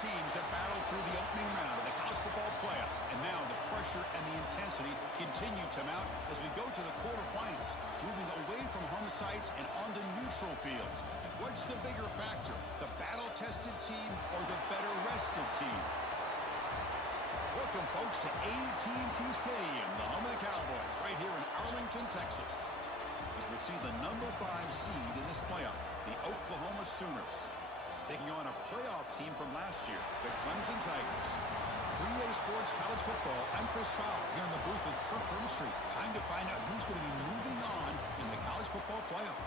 teams have battled through the opening round of the college football playoff, and now the pressure and the intensity continue to mount as we go to the quarterfinals, moving away from home sites and onto neutral fields. What's the bigger factor, the battle-tested team or the better-rested team? Welcome, folks, to AT&T Stadium, the home of the Cowboys, right here in Arlington, Texas, as we see the number 5 seed in this playoff, the Oklahoma Sooners, taking on a playoff team from last year, the Clemson Tigers. 3A Sports College Football, I'm Chris Fowler here in the booth with Kirk Hermstreet. Time to find out who's going to be moving on in the college football playoff.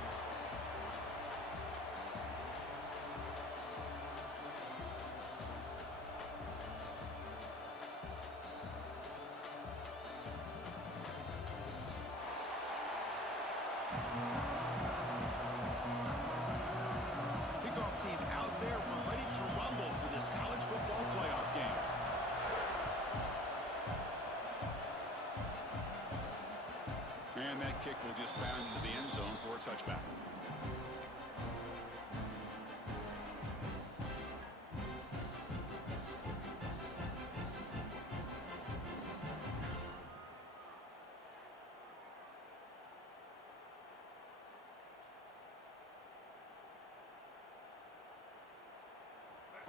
Kickoff team out there. We're ready to rumble for this college football playoff game. And that kick will just bound into the end zone for a touchback.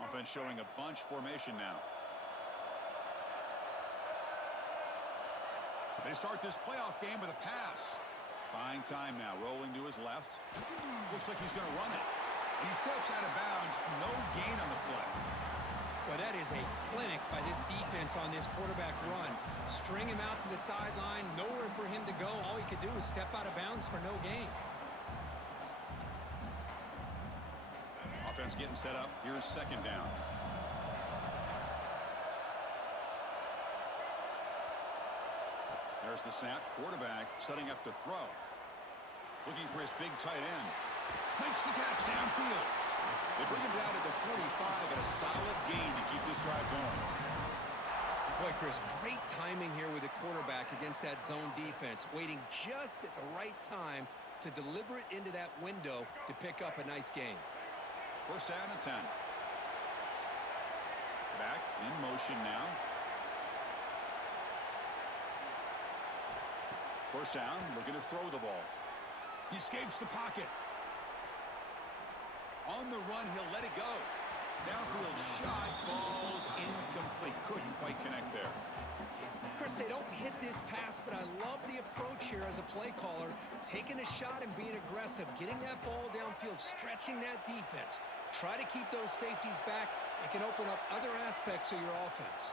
Offense showing a bunch formation now. They start this playoff game with a pass. Buying time now, rolling to his left. Looks like he's going to run it. And he steps out of bounds. No gain on the play. Well, that is a clinic by this defense on this quarterback run. String him out to the sideline. Nowhere for him to go. All he could do is step out of bounds for no gain. Offense getting set up. Here's second down. There's the snap. Quarterback setting up to throw. Looking for his big tight end. Makes the catch downfield. They bring him down to the 45 and a solid gain to keep this drive going. Boy, Chris, great timing here with the quarterback against that zone defense. Waiting just at the right time to deliver it into that window to pick up a nice gain. First down and 10. Back in motion now. First down, looking to throw the ball. He escapes the pocket. On the run, he'll let it go. Downfield shot, falls incomplete. Couldn't quite connect there. Chris, they don't hit this pass, but I love the approach here as a play caller. Taking a shot and being aggressive, getting that ball downfield, stretching that defense. Try to keep those safeties back. It can open up other aspects of your offense.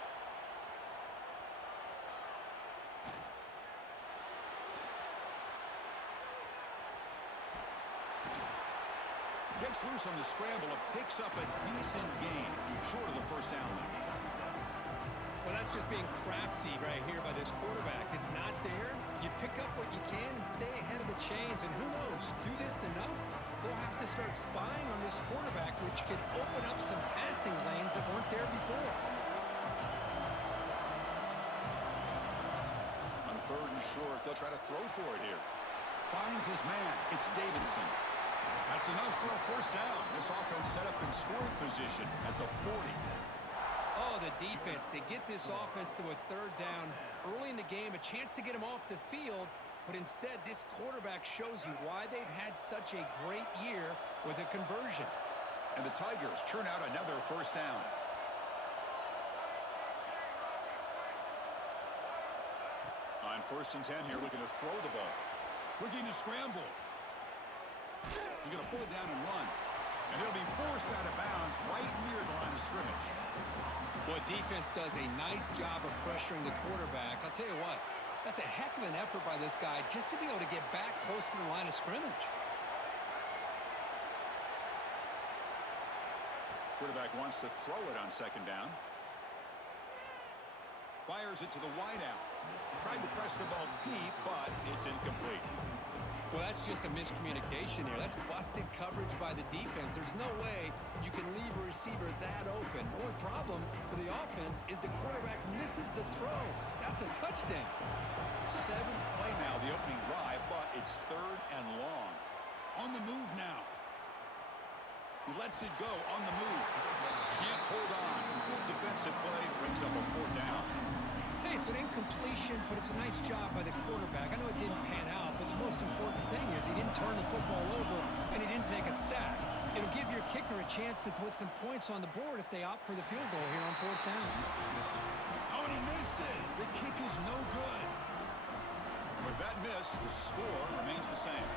Gets loose on the scramble and picks up a decent gain, short of the first down line. Well, that's just being crafty right here by this quarterback. It's not there. You pick up what you can and stay ahead of the chains. And who knows, do this enough, they'll have to start spying on this quarterback, which could open up some passing lanes that weren't there before. On third and short, they'll try to throw for it here. Finds his man. It's Davidson. That's enough for a first down. This offense set up in scoring position at the 40. Oh, the defense. They get this offense to a third down early in the game, a chance to get him off the field, but instead this quarterback shows you why they've had such a great year with a conversion. And the Tigers churn out another first down. On first and 10 here, looking to throw the ball. Looking to scramble. He's going to pull it down and run. And he'll be forced out of bounds right near the line of scrimmage. Boy, defense does a nice job of pressuring the quarterback. I'll tell you what, that's a heck of an effort by this guy just to be able to get back close to the line of scrimmage. Quarterback wants to throw it on second down. Fires it to the wideout. Tried to press the ball deep, but it's incomplete. Well, that's just a miscommunication here. That's busted coverage by the defense. There's no way you can leave a receiver that open. The only problem for the offense is the quarterback misses the throw. That's a touchdown. 7th play now, the opening drive, but it's third and long. On the move now. He lets it go on the move. Can't hold on. Good defensive play brings up a 4th down. Hey, it's an incompletion, but it's a nice job by the quarterback. I know it didn't pan out, but the most important thing is he didn't turn the football over and he didn't take a sack. It'll give your kicker a chance to put some points on the board if they opt for the field goal here on 4th down. Oh, and he missed it. The kick is no good. With that miss, the score remains the same.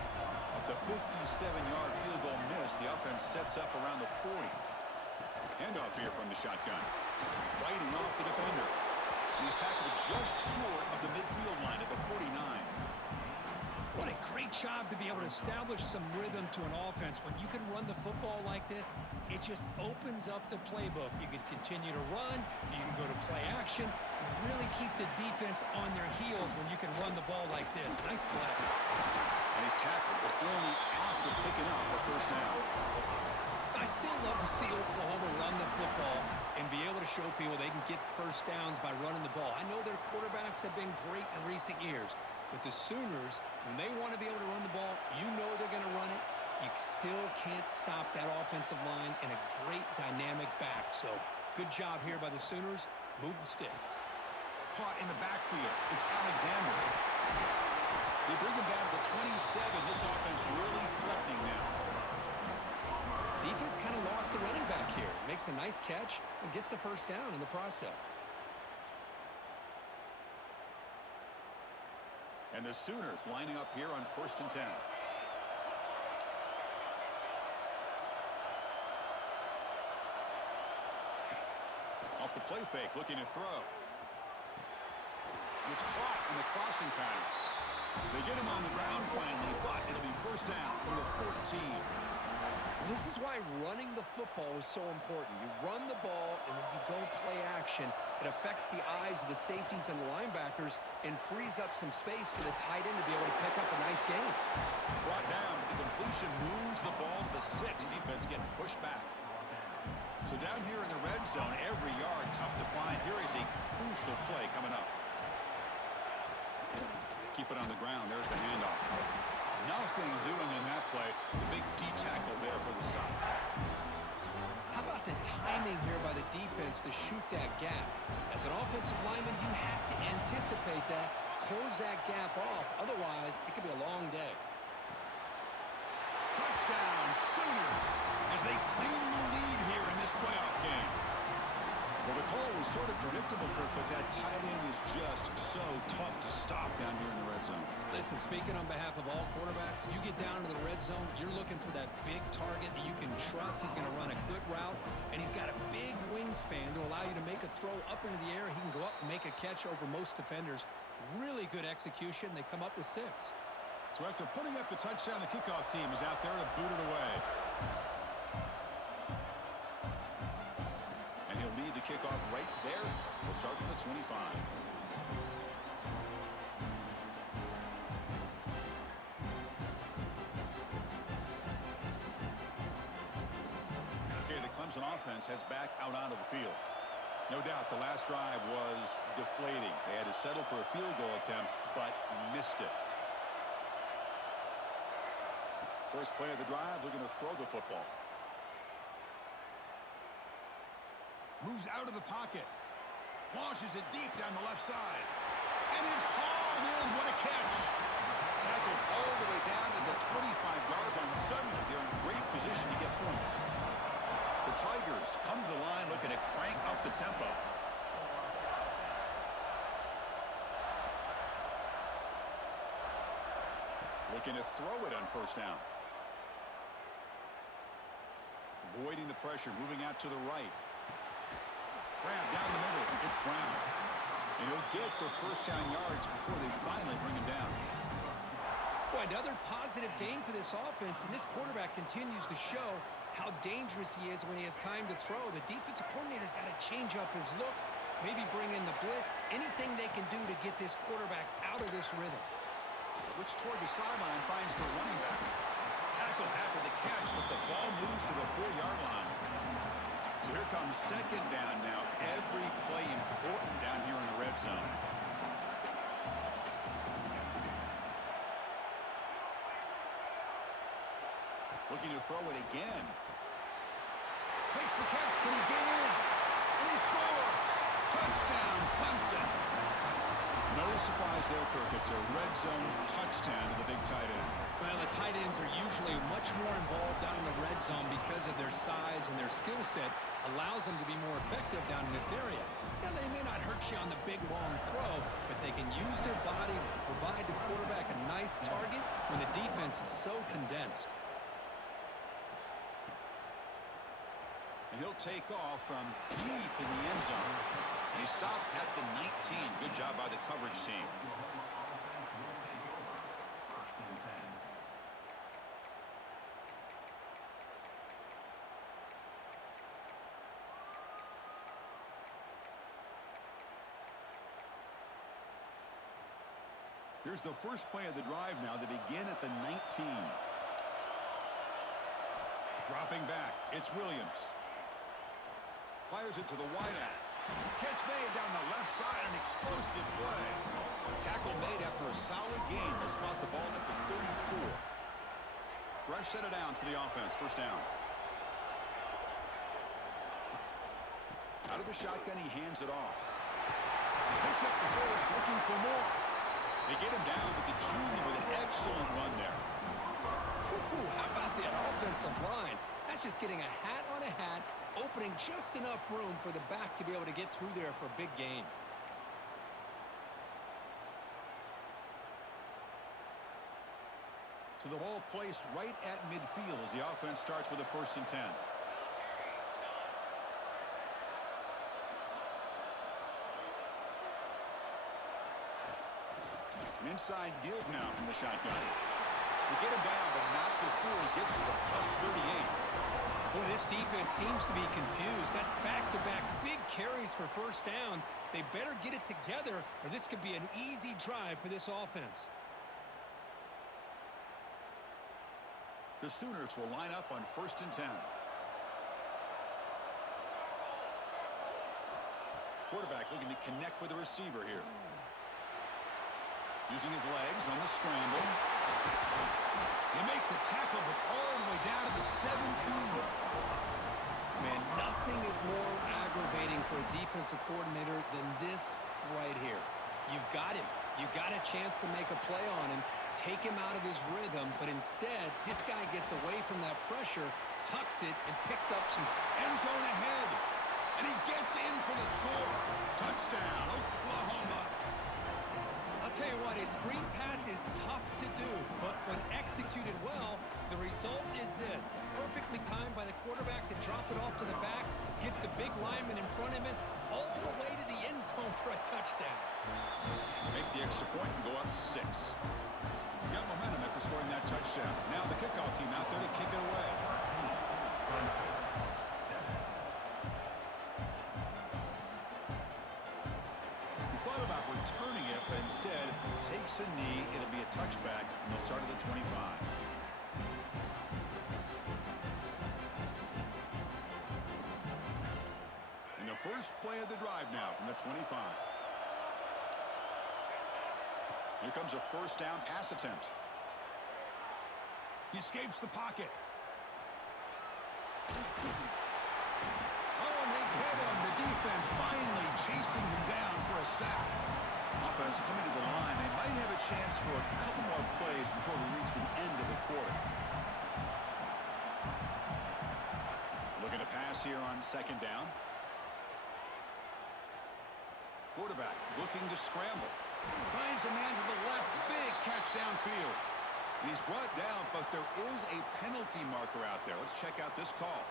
With the 57-yard field goal miss, the offense sets up around the 40. Handoff here from the shotgun. Fighting off the defender. And he's tackled just short of the midfield line at the 49. What a great job to be able to establish some rhythm to an offense. When you can run the football like this, it just opens up the playbook. You can continue to run. You can go to play action. You really keep the defense on their heels when you can run the ball like this. Nice play. And he's tackled, but only after picking up a 1st down. I still love to see Oklahoma run the football and be able to show people they can get 1st downs by running the ball. I know their quarterbacks have been great in recent years, but the Sooners, when they want to be able to run the ball, you know they're going to run it. You still can't stop that offensive line and a great dynamic back. So good job here by the Sooners. Move the sticks. Caught in the backfield. It's Alexander. They bring him down to the 27. This offense really threatening now. Defense kind of lost the running back here. Makes a nice catch and gets the 1st down in the process. And the Sooners lining up here on 1st and 10. Off the play fake, looking to throw. It's caught in the crossing pattern. They get him on the ground finally, but it'll be 1st down from the 14. This is why running the football is so important. You run the ball, and then you go play action. It affects the eyes of the safeties and the linebackers and frees up some space for the tight end to be able to pick up a nice gain. Brought down, but the completion moves the ball to the 6. Defense getting pushed back. So down here in the red zone, every yard tough to find. Here is a crucial play coming up. Keep it on the ground. There's the handoff. Nothing doing in that play. The big D tackle there for the stop. How about the timing here by the defense to shoot that gap? As an offensive lineman, you have to anticipate that, close that gap off. Otherwise, it could be a long day. Touchdown, Sooners, as they claim the lead here in this playoff game. Well, the call was sort of predictable, Kirk, but that tight end is just so tough to stop down here in the red zone. Listen, speaking on behalf of all quarterbacks, you get down into the red zone, you're looking for that big target that you can trust. He's going to run a good route, and he's got a big wingspan to allow you to make a throw up into the air. He can go up and make a catch over most defenders. Really good execution. They come up with 6. So after putting up the touchdown, the kickoff team is out there to boot it away. And he'll lead the kickoff right there. We'll start from the 25. Okay, the Clemson offense heads back out onto the field. No doubt the last drive was deflating. They had to settle for a field goal attempt, but missed it. First play of the drive, looking to throw the football. Moves out of the pocket. Launches it deep down the left side. And it's hauled in. What a catch. Tackled all the way down to the 25-yard line. Suddenly, they're in great position to get points. The Tigers come to the line looking to crank up the tempo. Looking to throw it on 1st down. Avoiding the pressure, moving out to the right. Grab down the middle. It's Brown. And he'll get the 1st down yards before they finally bring him down. Boy, another positive game for this offense, and this quarterback continues to show how dangerous he is when he has time to throw. The defensive coordinator's got to change up his looks, maybe bring in the blitz, anything they can do to get this quarterback out of this rhythm. Looks toward the sideline, finds the running back. Tackled after the catch, but the ball moves to the 4-yard line. So here comes 2nd down now. Every play important down here in the red zone. Looking to throw it again. Makes the catch. Can he get in? and he scores! Touchdown, Clemson! No surprise there, Kirk. It's a red zone touchdown to the big tight end. Well, the tight ends are usually much more involved down in the red zone because of their size and their skill set allows them to be more effective down in this area. Now, they may not hurt you on the big, long throw, but they can use their bodies to provide the quarterback a nice target when the defense is so condensed. And he'll take off from deep in the end zone. And he stopped at the 19. Good job by the coverage team. Here's the first play of the drive now. They begin at the 19. Dropping back, it's Williams. Fires it to the wideout. Catch made down the left side, an explosive play. Tackle made after a solid game. They spot the ball at the 34. Fresh set of downs for the offense. First down. Out of the shotgun, he hands it off. Picks up the first, looking for more. They get him down, but the junior with an excellent run there. How about that offensive line? That's just getting a hat on a hat, opening just enough room for the back to be able to get through there for a big gain. So the ball placed right at midfield as the offense starts with a 1st and 10. An inside give now from the shotgun. They get him down, but not before he gets to the +38. Boy, this defense seems to be confused. That's back-to-back big carries for first downs. They better get it together, or this could be an easy drive for this offense. The Sooners will line up on 1st and 10. Quarterback looking to connect with the receiver here. Using his legs on the scramble. They make the tackle, but all the way down to the 17. Man, nothing is more aggravating for a defensive coordinator than this right here. You've got him. You got a chance to make a play on him, take him out of his rhythm, but instead, this guy gets away from that pressure, tucks it, and picks up some end zone ahead. And he gets in for the score. Touchdown, Oklahoma. I'll tell you what, a screen pass is tough to do, but when executed well, the result is this. Perfectly timed by the quarterback to drop it off to the back, gets the big lineman in front of him, all the way to the end zone for a touchdown. Make the extra point and go up 6. Got momentum after scoring that touchdown. Now the kickoff team out there to kick it away. About returning it, but instead takes a knee. It'll be a touchback, and they'll start at the 25. And the first play of the drive now from the 25. Here comes a first down pass attempt. He escapes the pocket. Oh, and they get him. The defense finally chasing him down for a sack. Offense coming to the line. They might have a chance for a couple more plays before we reach the end of the quarter. Looking to pass here on 2nd down. Quarterback looking to scramble. Finds a man to the left. Big catch downfield. He's brought down, but there is a penalty marker out there. Let's check out this call.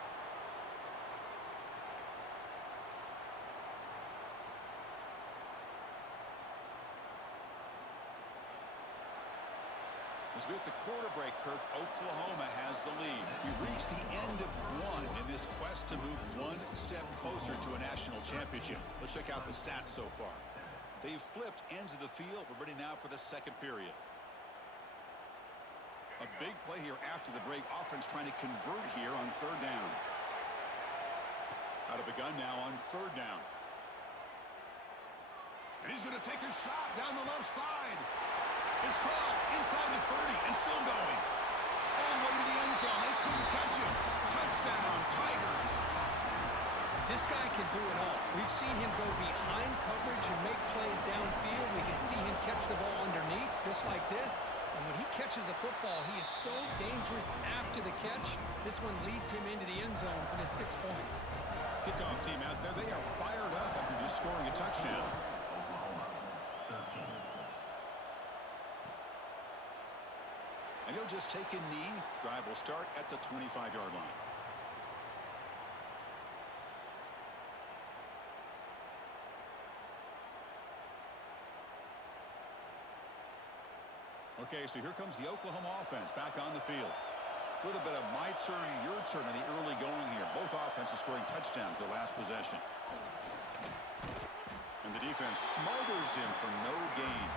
As we hit the quarter break, Kirk, Oklahoma has the lead. We've reached the end of 1 in this quest to move 1 step closer to a national championship. Let's check out the stats so far. They've flipped ends of the field. We're ready now for the 2nd period. A big play here after the break. Offense trying to convert here on 3rd down. Out of the gun now on 3rd down. And he's going to take a shot down the left side. It's caught inside the 30 and still going. All the way to the end zone. They couldn't catch him. Touchdown, Tigers. This guy can do it all. We've seen him go behind coverage and make plays downfield. We can see him catch the ball underneath, just like this. And when he catches a football, he is so dangerous after the catch. This one leads him into the end zone for the 6 points. Kickoff team out there, they are fired up after just scoring a touchdown. And he'll just take a knee. Drive will start at the 25-yard line. Okay, so here comes the Oklahoma offense back on the field. A little bit of my turn, your turn in the early going here. Both offenses scoring touchdowns their last possession. And the defense smothers him for no gain.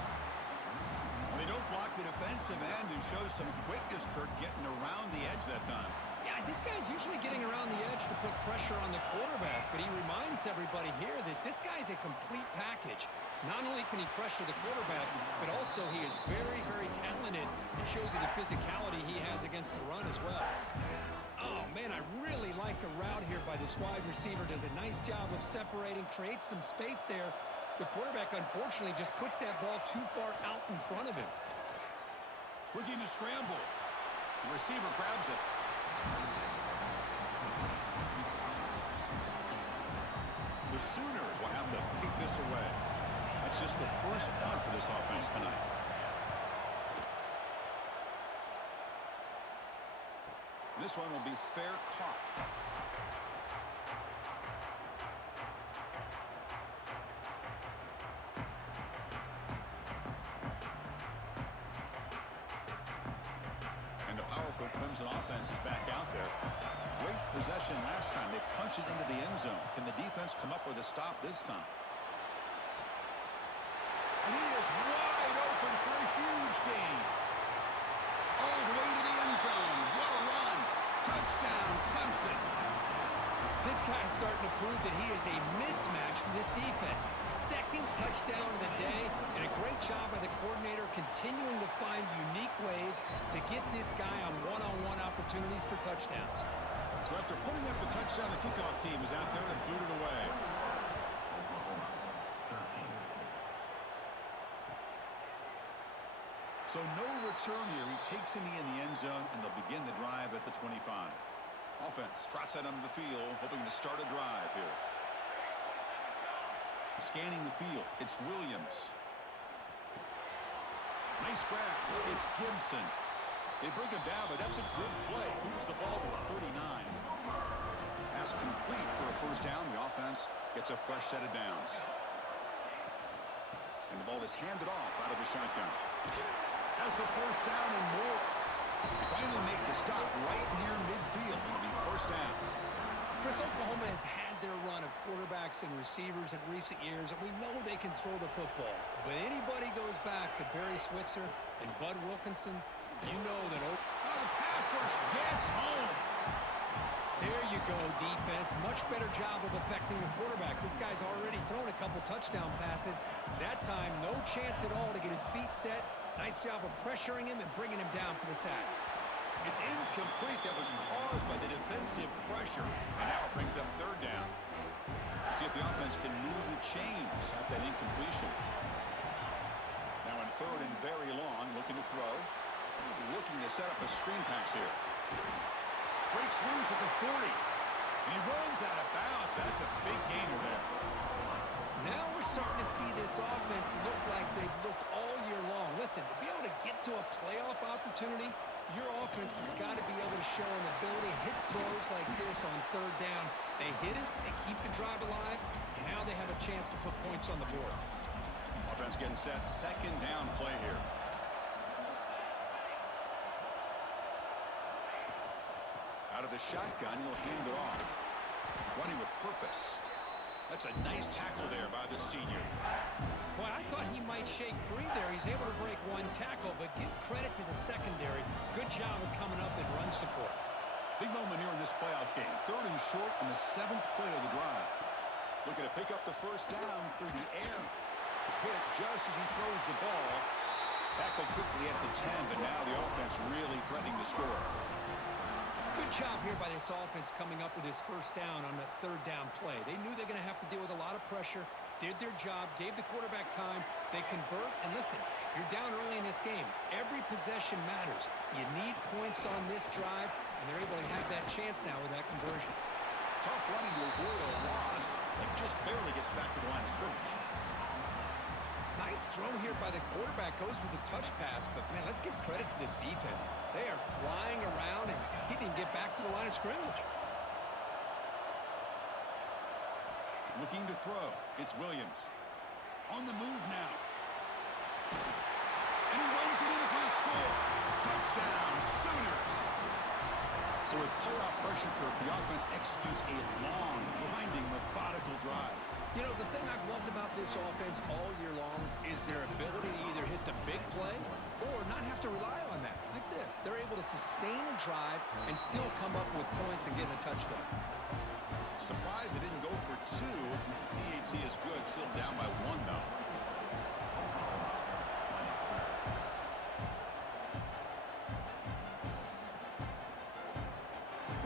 They don't block the defensive end and show some quickness, Kirk, getting around the edge that time. Yeah, this guy's usually getting around the edge to put pressure on the quarterback, but he reminds everybody here that this guy's a complete package. Not only can he pressure the quarterback, but also he is very, very talented and shows you the physicality he has against the run as well. Oh, man, I really like the route here by this wide receiver. Does a nice job of separating, creates some space there. The quarterback, unfortunately, just puts that ball too far out in front of him. Looking to scramble. The receiver grabs it. The Sooners will have to kick this away. That's just the first punt for this offense tonight. This one will be fair caught. Clemson offense is back out there. Great possession last time. They punch it into the end zone. Can the defense come up with a stop this time? And he is wide open for a huge gain. All the way to the end zone. What a run. Touchdown, Clemson. This guy is starting to prove that he is a mismatch for this defense. Second touchdown of the day, and a great job by the coordinator continuing to find unique ways to get this guy on one-on-one opportunities for touchdowns. So after putting up a touchdown, the kickoff team is out there and booted away. So no return here. He takes a knee in the end zone, and they'll begin the drive at the 25. Offense trots out onto the field, hoping to start a drive here. Scanning the field, it's Williams. Nice grab. It's Gibson. They bring him down, but that's a good play. Moves the ball to the 39. Pass complete for a first down. The offense gets a fresh set of downs. And the ball is handed off out of the shotgun. Has the first down and more. They finally make the stop right near midfield. It'll be first down. Chris, Oklahoma has had their run of quarterbacks and receivers in recent years, and we know they can throw the football. But anybody goes back to Barry Switzer and Bud Wilkinson, you know that the pass rush gets home. There you go, defense. Much better job of affecting the quarterback. This guy's already thrown a couple touchdown passes. That time, no chance at all to get his feet set. Nice job of pressuring him and bringing him down for the sack. It's incomplete. That was caused by the defensive pressure. And now it brings up third down. See if the offense can move the chains at that incompletion. Now in third and very long, looking to throw. Looking to set up a screen pass here. Breaks loose at the 40. And he runs out of bounds. That's a big gainer there. Now we're starting to see this offense look like they've looked all year long. Listen, to be able to get to a playoff opportunity, your offense has got to be able to show an ability to hit throws like this on third down. They hit it, they keep the drive alive, and now they have a chance to put points on the board. Offense getting set, second down play here. Out of the shotgun, he'll hand it off. Running with purpose. That's a nice tackle there by the senior. Boy, I thought he might shake free there. He's able to break one tackle, but give credit to the secondary. Good job of coming up in run support. Big moment here in this playoff game. Third and short in the 7th play of the drive. Looking to pick up the first down through the air. Hit just as he throws the ball. Tackled quickly at the 10, but now the offense really threatening to score. Good job here by this offense coming up with this first down on the third down play. They knew they're going to have to deal with a lot of pressure, did their job, gave the quarterback time. They convert, and listen, you're down early in this game. Every possession matters. You need points on this drive, and they're able to have that chance now with that conversion. Tough running to avoid a loss, but just barely gets back to the line of scrimmage. Nice throw here by the quarterback. Goes with the touch pass, but, man, let's give credit to this defense. They are flying around, and he didn't get back to the line of scrimmage. Looking to throw. It's Williams. On the move now. And he runs it in for the score. Touchdown, Sooners. So with playoff pressure curve, the offense executes a long, grinding, methodical drive. You know, the thing I've loved about this offense all year long is their ability to either hit the big play or not have to rely on that. Like this. They're able to sustain a drive and still come up with points and get a touchdown. Surprised they didn't go for two. PAT is good. Still down by one, though.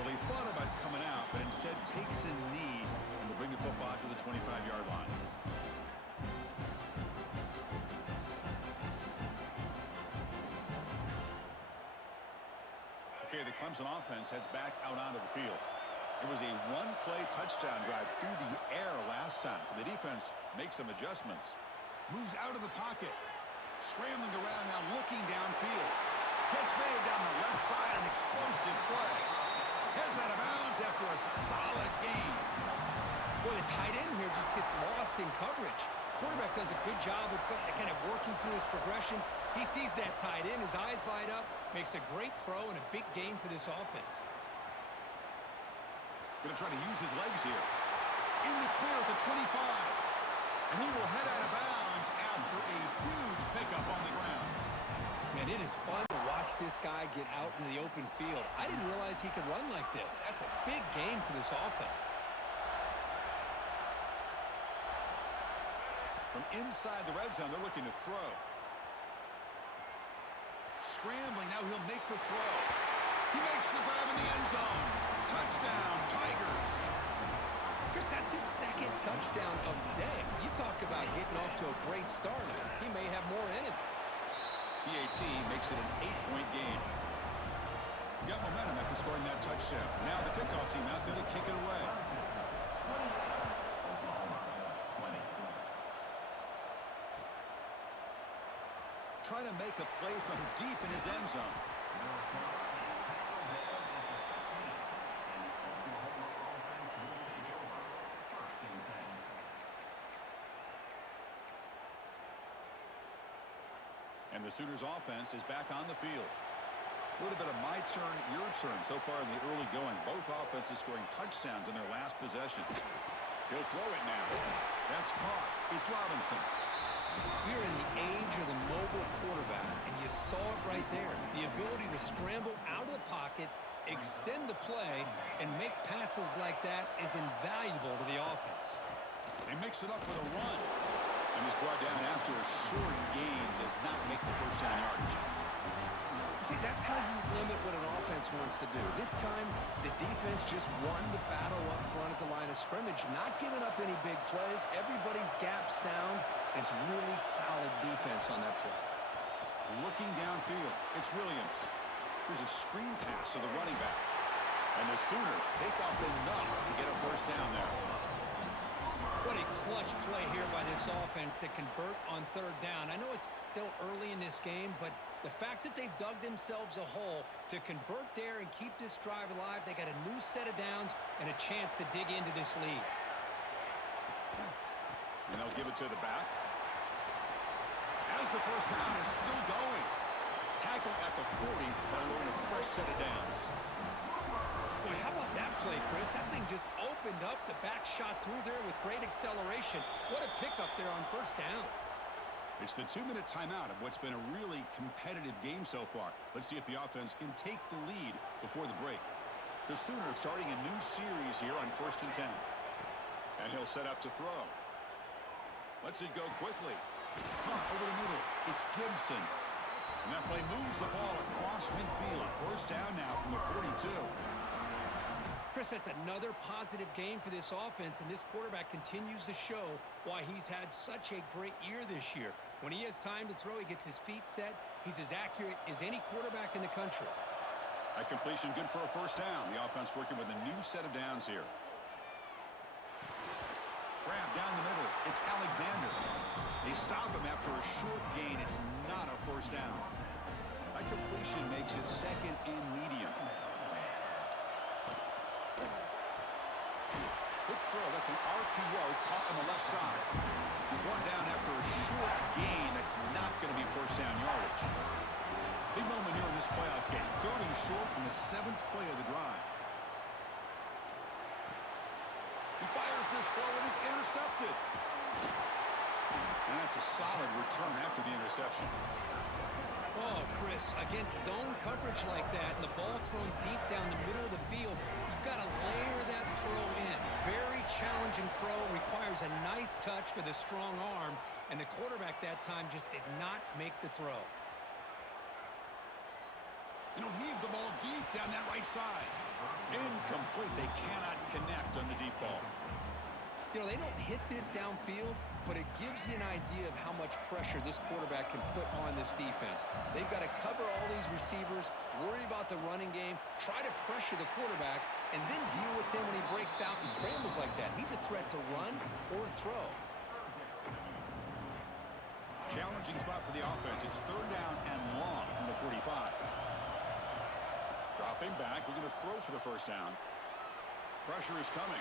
Well, he thought about coming out, but instead takes a knee and will bring the football to the 25-yard line. Okay, the Clemson offense heads back out onto the field. It was a one-play touchdown drive through the air last time. The defense makes some adjustments. Moves out of the pocket. Scrambling around now, looking downfield. Catch made down the left side, an explosive play. Heads out of bounds after a solid game. Boy, the tight end here just gets lost in coverage. Quarterback does a good job of kind of working through his progressions. He sees that tight end, his eyes light up, makes a great throw and a big game for this offense. Going to try to use his legs here. In the clear at the 25. And he will head out of bounds after a huge pickup on the ground. Man, it is fun to watch this guy get out in the open field. I didn't realize he could run like this. That's a big game for this offense. From inside the red zone, they're looking to throw. Scrambling, now he'll make the throw. He makes the grab in the end zone. Touchdown, Tigers. Chris, that's his second touchdown of the day. You talk about getting off to a great start. He may have more in it. PAT makes it an 8-point game. Got momentum after scoring that touchdown. Now the kickoff team out there to kick it away. Try to make a play from deep in his end zone. And the Sooners offense is back on the field. A little bit of my turn, your turn so far in the early going. Both offenses scoring touchdowns in their last possessions. He'll throw it now. That's caught. It's Robinson. We're in the age of the mobile quarterback, and you saw it right there. The ability to scramble out of the pocket, extend the play, and make passes like that is invaluable to the offense. They mix it up with a run. And is brought down after a short gain. Does not make the first down yardage. See, that's how you limit what an offense wants to do. This time, the defense just won the battle up front at the line of scrimmage, not giving up any big plays. Everybody's gap sound. It's really solid defense on that play. Looking downfield, it's Williams. Here's a screen pass to the running back. And the Sooners pick up enough to get a first down there. What a clutch play here by this offense to convert on third down. I know it's still early in this game, but the fact that they've dug themselves a hole to convert there and keep this drive alive, they got a new set of downs and a chance to dig into this lead. And they'll give it to the back. As the first down is still going. Tackle at the 40, that'll earn a fresh set of downs. Boy, how about that play, Chris? That thing just opened up. The back shot through there with great acceleration. What a pickup there on first down. It's the 2-minute timeout of what's been a really competitive game so far. Let's see if the offense can take the lead before the break. The Sooners starting a new series here on 1st and 10. And he'll set up to throw. Lets it go quickly. Over the middle. It's Gibson. And that play moves the ball across across midfield. First down now from the 42. Chris, that's another positive game for this offense, and this quarterback continues to show why he's had such a great year this year. When he has time to throw, he gets his feet set. He's as accurate as any quarterback in the country. That completion good for a first down. The offense working with a new set of downs here. Grab down the middle. It's Alexander. They stop him after a short gain. It's not a first down. That completion makes it second and medium. Quick throw. That's an RPO caught on the left side. He's brought down after a short gain. That's not going to be first down yardage. Big moment here in this playoff game. Third and short in the 7th play of the drive. He fires this throw and is intercepted. And that's a solid return after the interception. Oh, Chris, against zone coverage like that and the ball thrown deep down the middle of the field, you've got to layer that throw in. Very challenging throw, requires a nice touch with a strong arm, and the quarterback that time just did not make the throw. And he'll heave the ball deep down that right side. Incomplete. They cannot connect on the deep ball. You know, they don't hit this downfield, but it gives you an idea of how much pressure this quarterback can put on this defense. They've got to cover all these receivers, worry about the running game, try to pressure the quarterback, and then deal with him when he breaks out and scrambles like that. He's a threat to run or throw. Challenging spot for the offense. It's third down and long from the 45. Dropping back, looking to throw for the first down. Pressure is coming.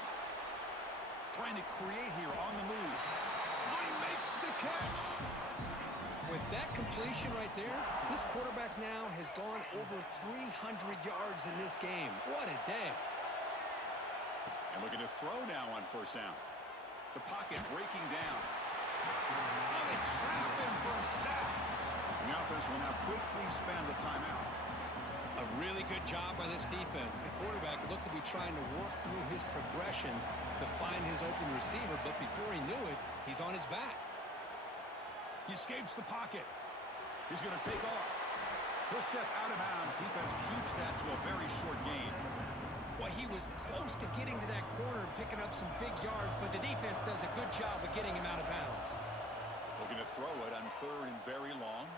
Trying to create here on the move. He makes the catch. With that completion right there, this quarterback now has gone over 300 yards in this game. What a day. And looking to throw now on first down. The pocket breaking down. Oh, they trap him for a sack. And the offense will now quickly spend the timeout. A really good job by this defense. The quarterback looked to be trying to work through his progressions to find his open receiver, but before he knew it, he's on his back. He escapes the pocket. He's going to take off. He'll step out of bounds. Defense keeps that to a very short gain. Well, he was close to getting to that corner and picking up some big yards, but the defense does a good job of getting him out of bounds. Looking to throw it on third and very long.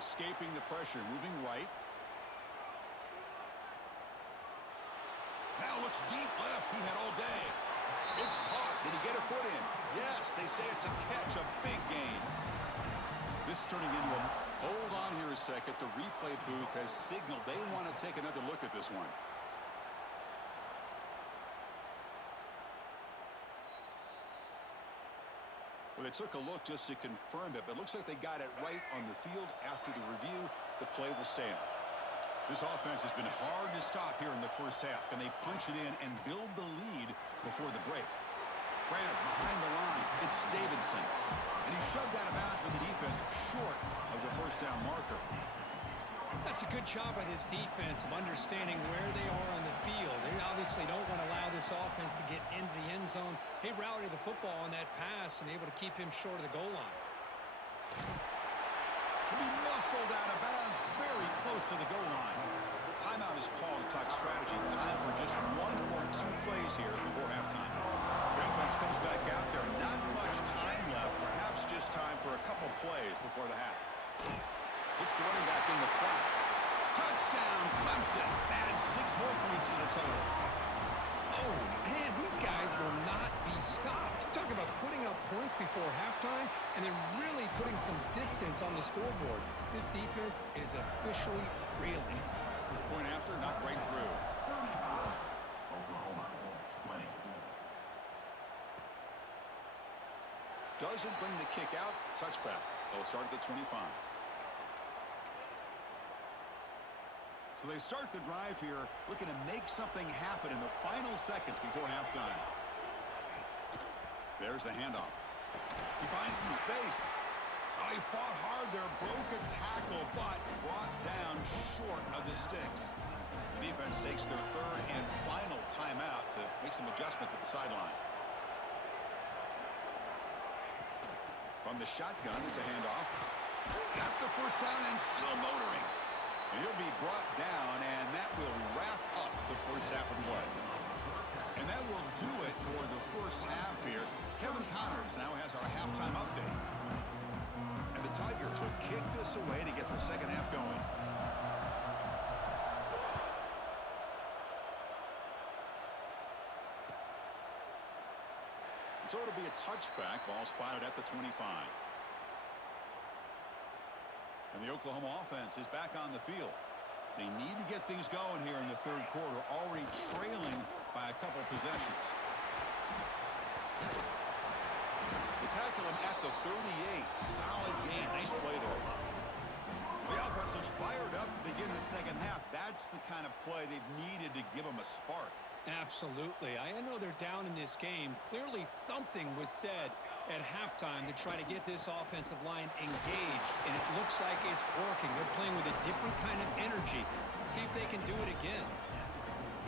Escaping the pressure, moving right. Now looks deep left. He had all day. It's caught. Did he get a foot in? Yes, they say it's a catch, a big gain. This is turning into a hold on here a second. The replay booth has signaled they want to take another look at this one. Well, they took a look just to confirm it, but it looks like they got it right on the field. After the review, the play will stand. This offense has been hard to stop here in the first half. Can they punch it in and build the lead before the break? Grab behind the line. It's Davidson. And he's shoved out of bounds with the defense short of the first down marker. That's a good job by this defense of understanding where they are on the field. They obviously don't want to allow this offense to get into the end zone. They rallied the football on that pass and able to keep him short of the goal line. He muscled out of bounds very close to the goal line. Timeout is called to talk strategy. Time for just one or two plays here before halftime. The offense comes back out there. Not much time left. Perhaps just time for a couple plays before the half. It's the running back in the flat. Touchdown, Clemson. Add 6 more points to the total. Oh, man, these guys will not be stopped. Talk about putting up points before halftime and then really putting some distance on the scoreboard. This defense is officially reeling. Point after, not right through. Doesn't bring the kick out. Touchback. They'll start at the 25. So they start the drive here, looking to make something happen in the final seconds before halftime. There's the handoff. He finds some space. Oh, he fought hard there, broke a tackle, but brought down short of the sticks. The defense takes their third and final timeout to make some adjustments at the sideline. From the shotgun, it's a handoff. Got the first down and still motoring. And he'll do it for the first half here. Kevin Connors now has our halftime update. And the Tigers will kick this away to get the second half going. So it'll be a touchback. Ball spotted at the 25. And the Oklahoma offense is back on the field. They need to get things going here in the third quarter, already trailing by a couple possessions. They tackle him at the 38. Solid gain. Nice play there. The offense looks fired up to begin the second half. That's the kind of play they've needed to give them a spark. Absolutely. I know they're down in this game. Clearly something was said at halftime to try to get this offensive line engaged, and it looks like it's working. They're playing with a different kind of energy. See if they can do it again.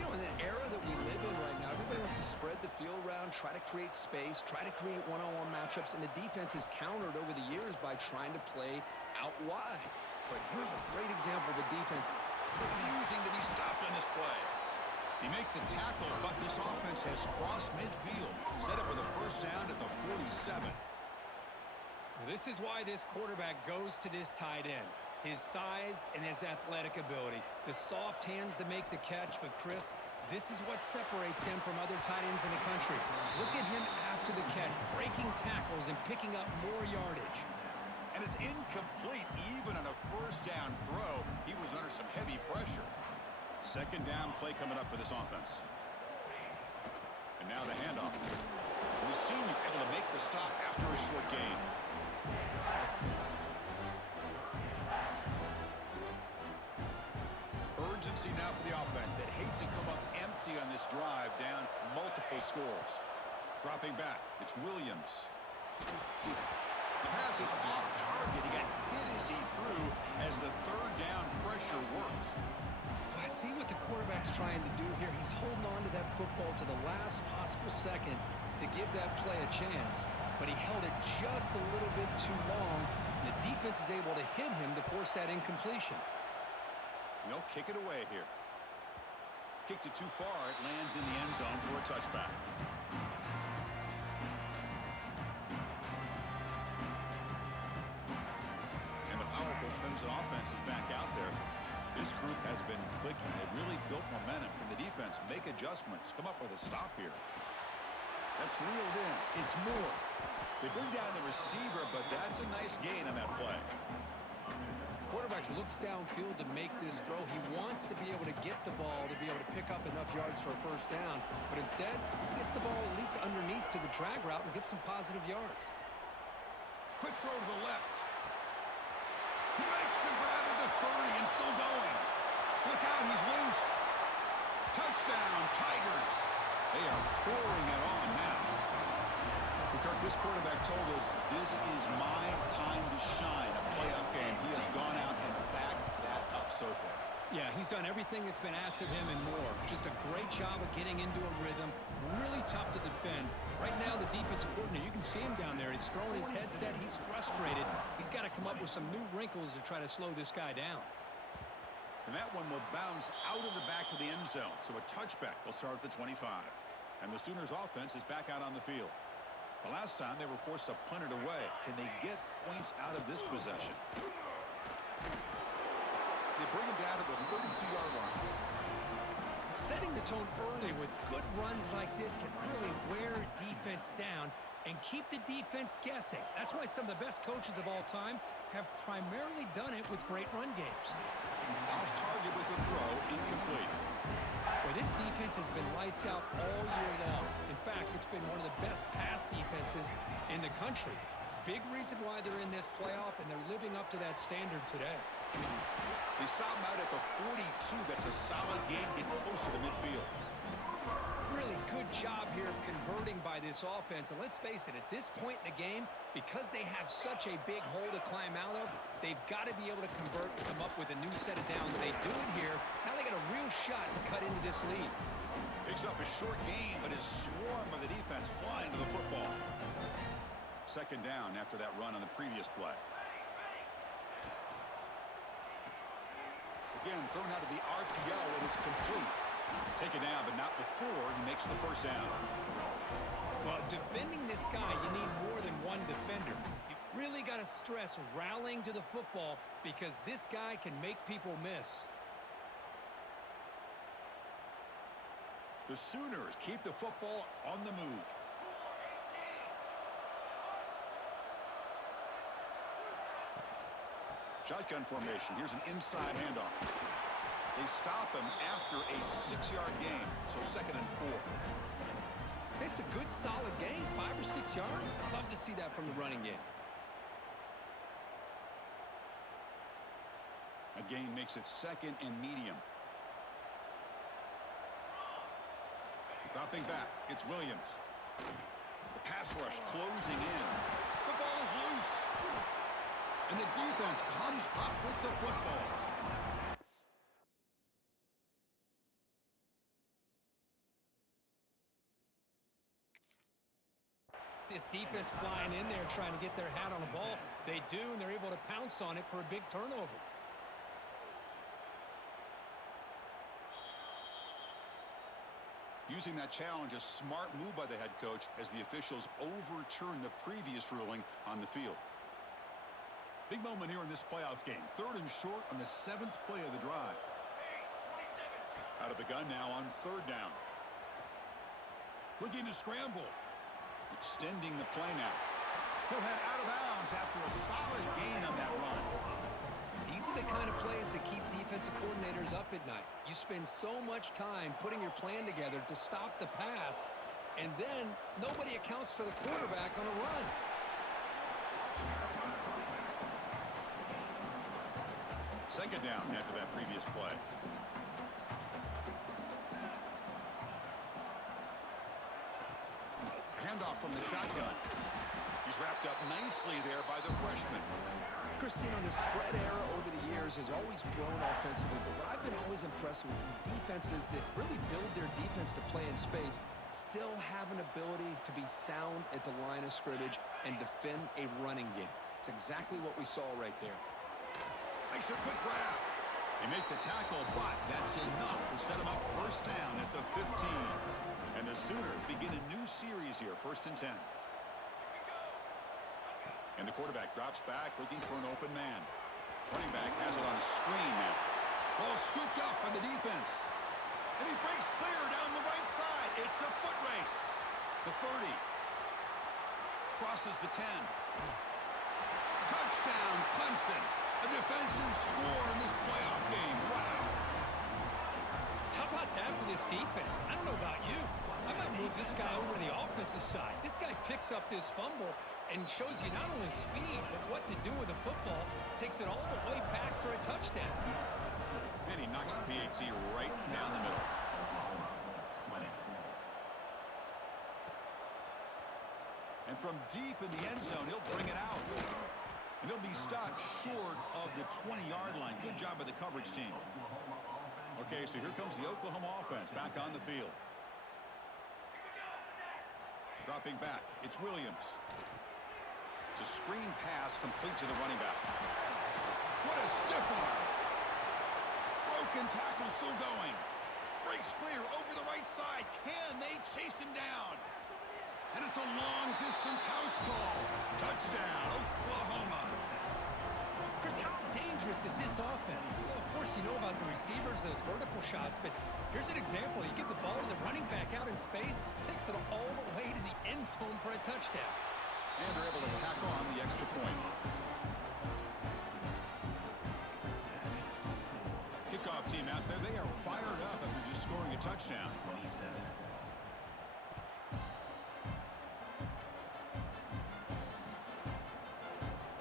You know, in the era that we live in right now, everybody wants to spread the field around, try to create space, try to create one-on-one matchups, and the defense is countered over the years by trying to play out wide. But here's a great example of the defense refusing to be stopped on this play. They make the tackle, but this offense has crossed midfield. Set up with a first down at the 47. This is why this quarterback goes to this tight end. His size and his athletic ability. The soft hands to make the catch, but Chris, this is what separates him from other tight ends in the country. Look at him after the catch, breaking tackles and picking up more yardage. And it's incomplete even on a first down throw. He was under some heavy pressure. Second down play coming up for this offense. And now the handoff. The senior able to make the stop after a short gain. Urgency now for the offense that hate to come up empty on this drive, down multiple scores. Dropping back, it's Williams. The pass is off target. He got hit as he threw as the third down pressure worked. I see what the quarterback's trying to do here. He's holding on to that football to the last possible second to give that play a chance, but he held it just a little bit too long. And the defense is able to hit him to force that incompletion. They'll kick it away here. Kicked it too far. It lands in the end zone for a touchback. And the powerful Clemson offense is back out there. This group has been clicking. They really built momentum. Can the defense make adjustments? Come up with a stop here. That's reeled in. It's Moore. They bring down the receiver, but that's a nice gain on that play. Quarterback looks downfield to make this throw. He wants to be able to get the ball to be able to pick up enough yards for a first down, but instead he gets the ball at least underneath to the drag route and gets some positive yards. Quick throw to the left. He makes the grab at the 30 and still going. Look out, he's loose. Touchdown, Tigers. They are pouring it on now. Kirk, this quarterback told us this is my time to shine, a playoff game. He has gone out and backed that up so far. Yeah, he's done everything that's been asked of him and more. Just a great job of getting into a rhythm. Really tough to defend. Right now, the defensive coordinator, you can see him down there. He's throwing his headset. He's frustrated. He's got to come up with some new wrinkles to try to slow this guy down. And that one will bounce out of the back of the end zone. So a touchback will start at the 25. And the Sooners offense is back out on the field. The last time they were forced to punt it away. Can they get points out of this possession? They bring him down to the 32-yard line. Setting the tone early with good runs like this can really wear defense down and keep the defense guessing. That's why some of the best coaches of all time have primarily done it with great run games. Off target with a throw, incomplete. Well, this defense has been lights out all year long. In fact, it's been one of the best pass defenses in the country. Big reason why they're in this playoff, and they're living up to that standard today. They stop him out at the 42. That's a solid game, getting closer to midfield. Really good job here of converting by this offense. And let's face it, at this point in the game, because they have such a big hole to climb out of, they've got to be able to convert and come up with a new set of downs. They do it here. Now they got a real shot to cut into this lead. Picks up a short gain, but his swarm of the defense flying to the football. Second down after that run on the previous play. Again, thrown out of the RPO, and it's complete. Take it down, but not before he makes the first down. Well, defending this guy, you need more than one defender. You really got to stress rallying to the football because this guy can make people miss. The Sooners keep the football on the move. Shotgun formation. Here's an inside handoff. They stop him after a 6-yard gain, so 2nd and 4. It's a good, solid gain, 5 or 6 yards. Love to see that from the running game. A gain makes it 2nd and medium. Dropping back, it's Williams. The pass rush closing in. The ball is loose. And the defense comes up with the football. This defense flying in there trying to get their hat on the ball. They do, and they're able to pounce on it for a big turnover. Using that challenge, a smart move by the head coach as the officials overturn the previous ruling on the field. Big moment here in this playoff game. 3rd and short on the 7th play of the drive. Out of the gun now on 3rd down. Looking to scramble. Extending the play now. He'll head out of bounds after a solid gain on that run. These are the kind of plays that keep defensive coordinators up at night. You spend so much time putting your plan together to stop the pass, and then nobody accounts for the quarterback on a run. Second down after that previous play. Handoff from the shotgun. He's wrapped up nicely there by the freshman. Christine, on the spread era over the years has always grown offensively, but what I've been always impressed with defenses that really build their defense to play in space still have an ability to be sound at the line of scrimmage and defend a running game. It's exactly what we saw right there. Makes a quick grab. They make the tackle, but that's enough to set him up first down at the 15. And the Sooners begin a new series here, 1st and 10. And the quarterback drops back looking for an open man. Running back has it on a screen now. Ball scooped up by the defense. And he breaks clear down the right side. It's a foot race. The 30. Crosses the 10. Touchdown, Clemson. A defensive score in this playoff game. Wow. How about that for this defense? I don't know about you. I might move this guy over to the offensive side. This guy picks up this fumble and shows you not only speed, but what to do with the football. Takes it all the way back for a touchdown. And he knocks the PAT right down the middle. And from deep in the end zone, he'll bring it out. And he'll be stopped short of the 20-yard line. Good job by the coverage team. Okay, so here comes the Oklahoma offense back on the field. Dropping back, it's Williams. It's a screen pass complete to the running back. What a stiff arm. Broken tackle still going. Breaks clear over the right side. Can they chase him down? And it's a long-distance house call. Touchdown, Oklahoma. Chris, how dangerous is this offense? Well, of course, you know about the receivers, those vertical shots, but here's an example. You get the ball to the running back out in space, takes it all the way to the end zone for a touchdown. And they're able to tack on the extra point. Kickoff team out there, they are fired up after just scoring a touchdown.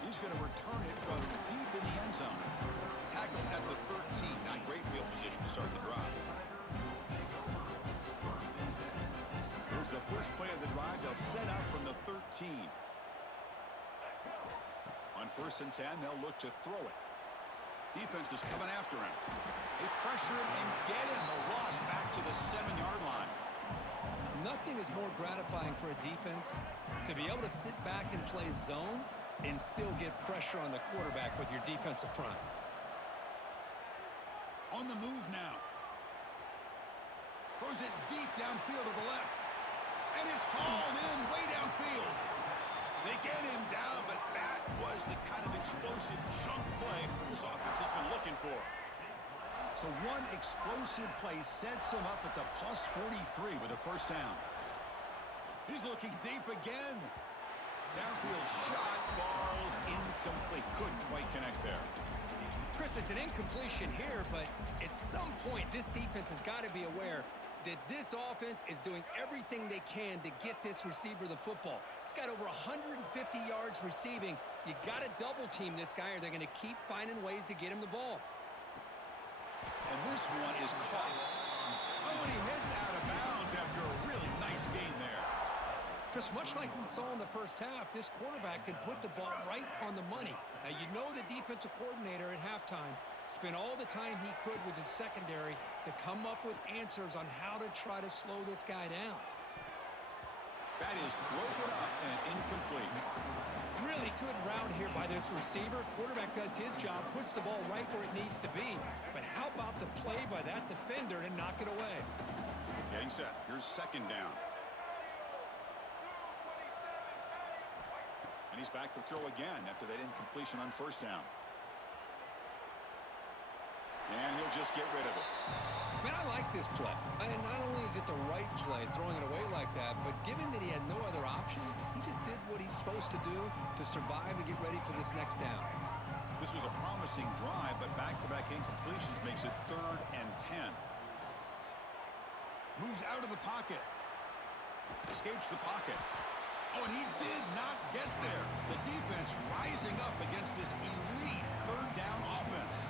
He's going to return it from deep in the end zone. Tackled at the 13. Not great field position to start the drive. Here's the first play of the drive. They'll set up from the 13. On 1st and 10, they'll look to throw it. Defense is coming after him. They pressure him and get him. The loss back to the 7-yard line. Nothing is more gratifying for a defense to be able to sit back and play zone and still get pressure on the quarterback with your defensive front. On the move now. Throws it deep downfield to the left. And it's hauled in way downfield. They get him down, but that was the kind of explosive chunk play this offense has been looking for. So one explosive play sets him up at the plus 43 with a first down. He's looking deep again. Downfield shot, falls incomplete. Couldn't quite connect there. Chris, it's an incompletion here, but at some point, this defense has got to be aware that this offense is doing everything they can to get this receiver the football. He's got over 150 yards receiving. You got to double team this guy or they're going to keep finding ways to get him the ball. And this one is caught. Oh, and he heads out of bounds after a really nice gain there. Chris, much like we saw in the first half, this quarterback could put the ball right on the money. Now, you know the defensive coordinator at halftime spent all the time he could with his secondary to come up with answers on how to try to slow this guy down. That is broken up and incomplete. Really good route here by this receiver. Quarterback does his job, puts the ball right where it needs to be. But how about the play by that defender to knock it away? Getting set. Here's second down. And he's back to throw again after that incompletion on first down. And he'll just get rid of it. Man, I like this play. And not only is it the right play, throwing it away like that, but given that he had no other option, he just did what he's supposed to do to survive and get ready for this next down. This was a promising drive, but back-to-back incompletions makes it 3rd and 10. Moves out of the pocket. Escapes the pocket. Oh, and he did not get there. The defense rising up against this elite 3rd down offense.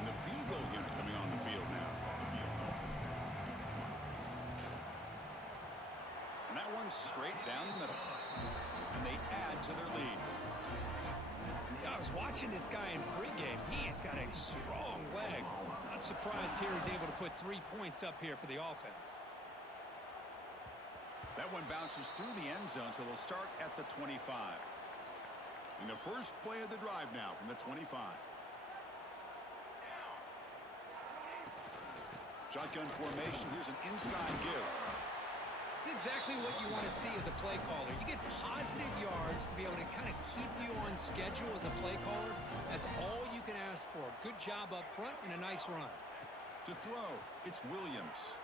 And the field goal unit coming on the field now. And that one straight down the middle. And they add to their lead. I was watching this guy in pregame. He has got a strong leg. Not surprised here he's able to put 3 points up here for the offense. That one bounces through the end zone, so they'll start at the 25. In the first play of the drive now from the 25. Shotgun formation. Here's an inside give. It's exactly what you want to see as a play caller. You get positive yards to be able to kind of keep you on schedule as a play caller. That's all you can ask for. Good job up front and a nice run. To throw, it's Williams.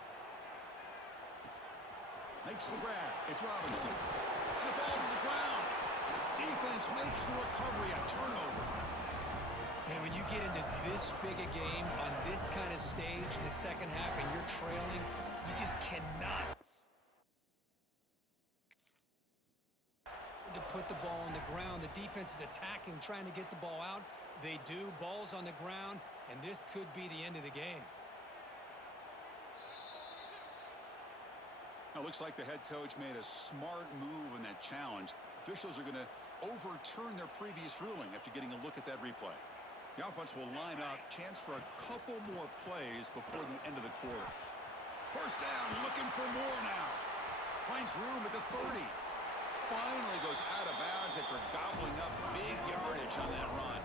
Makes the grab. It's Robinson. And the ball to the ground. Defense makes the recovery. A turnover. And when you get into this big a game on this kind of stage in the second half and you're trailing, you just cannot to put the ball on the ground. The defense is attacking, trying to get the ball out. They do. Ball's on the ground, and this could be the end of the game. Now, looks like the head coach made a smart move in that challenge. Officials are going to overturn their previous ruling after getting a look at that replay. The offense will line up. Chance for a couple more plays before the end of the quarter. First down, looking for more now. Finds room at the 30. Finally goes out of bounds after gobbling up big yardage on that run.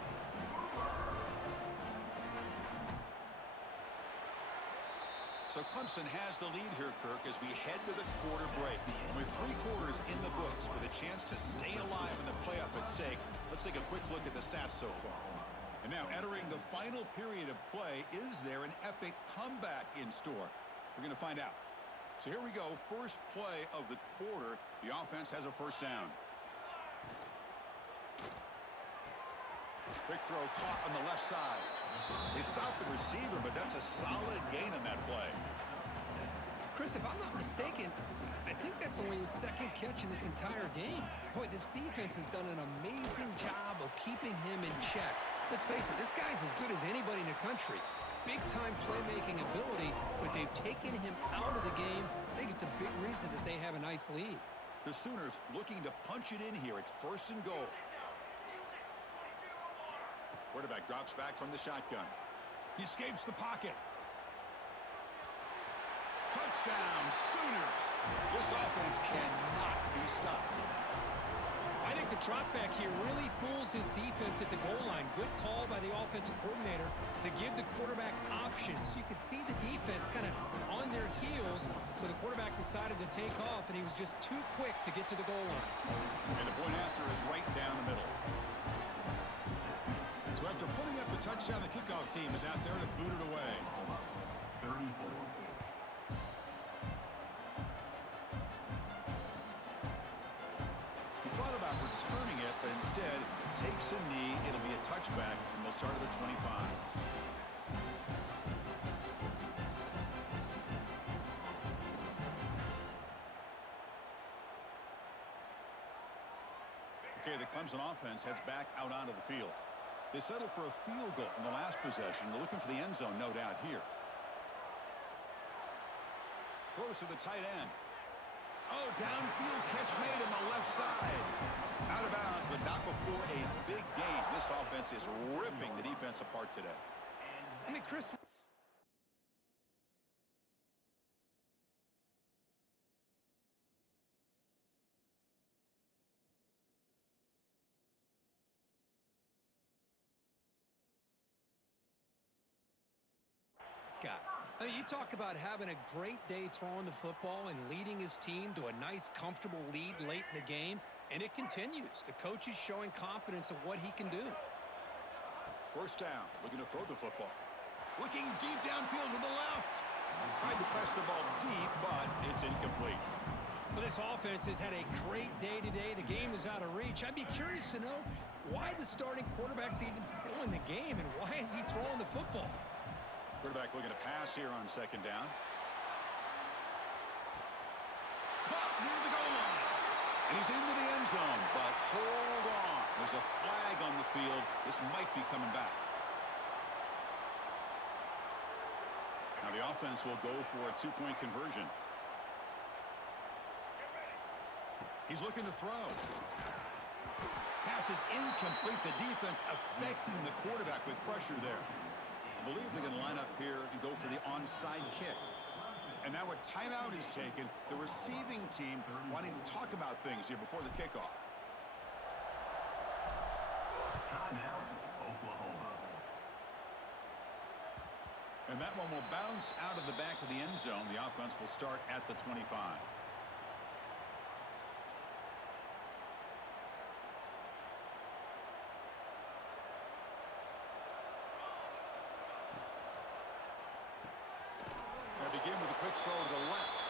So Clemson has the lead here, Kirk, as we head to the quarter break. With 3 quarters in the books with a chance to stay alive in the playoff at stake, let's take a quick look at the stats so far. And now entering the final period of play, is there an epic comeback in store? We're going to find out. So here we go, first play of the quarter. The offense has a first down. Quick throw caught on the left side. They stopped the receiver, but that's a solid gain on that play. Chris, if I'm not mistaken, I think that's only his second catch in this entire game. Boy, this defense has done an amazing job of keeping him in check. Let's face it, this guy's as good as anybody in the country. Big-time playmaking ability, but they've taken him out of the game. I think it's a big reason that they have a nice lead. The Sooners looking to punch it in here. It's first and goal. Quarterback drops back from the shotgun. He escapes the pocket. Touchdown, Sooners. This offense cannot be stopped. I I think the drop back here really fools his defense at the goal line. Good call by the offensive coordinator to give the quarterback options. You could see the defense kind of on their heels, so the quarterback decided to take off, and he was just too quick to get to the goal line. And the point after is right down the middle. So after putting up the touchdown, the kickoff team is out there to boot it away. 34. He thought about returning it, but instead takes a knee. It'll be a touchback, and they'll start at the 25. Okay, the Clemson offense heads back out onto the field. They settled for a field goal in the last possession. They're looking for the end zone, no doubt, here. Throws to the tight end. Oh, downfield catch made on the left side. Out of bounds, but not before a big game. This offense is ripping the defense apart today. I mean, Chris... Scott, I mean, you talk about having a great day throwing the football and leading his team to a nice, comfortable lead late in the game, and it continues. The coach is showing confidence of what he can do. First down, looking to throw the football. Looking deep downfield to the left. Tried to press the ball deep, but it's incomplete. Well, this offense has had a great day today. The game is out of reach. I'd be curious to know why the starting quarterback's even still in the game, and why is he throwing the football? Quarterback looking to pass here on second down. Caught near the goal line. And he's into the end zone, but hold on. There's a flag on the field. This might be coming back. Now the offense will go for a two-point conversion. He's looking to throw. Pass is incomplete. The defense affecting the quarterback with pressure there. I believe they're going to line up here and go for the onside kick. And now a timeout is taken. The receiving team wanting to talk about things here before the kickoff. Timeout, Oklahoma. And that one will bounce out of the back of the end zone. The offense will start at the 25. Begin with a quick throw to the left.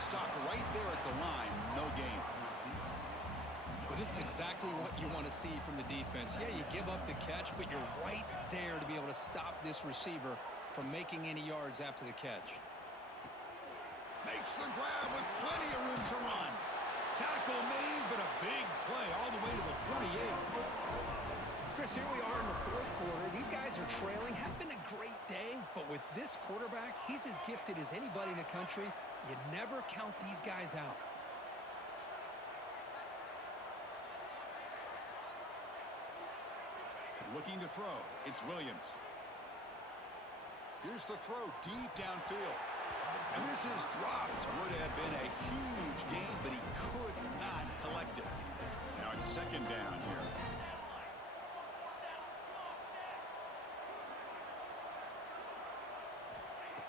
Stock right there at the line. No gain. Well, this is exactly what you want to see from the defense. Yeah, you give up the catch, but you're right there to be able to stop this receiver from making any yards after the catch. Makes the grab with plenty of room to run. Tackle made, but a big play all the way to the 48. Chris, here we are in the fourth quarter. These guys are trailing. Had been a great day, but with this quarterback, he's as gifted as anybody in the country. You never count these guys out. Looking to throw. It's Williams. Here's the throw deep downfield. And this is dropped. Would have been a huge gain, but he could not collect it. Now it's second down here.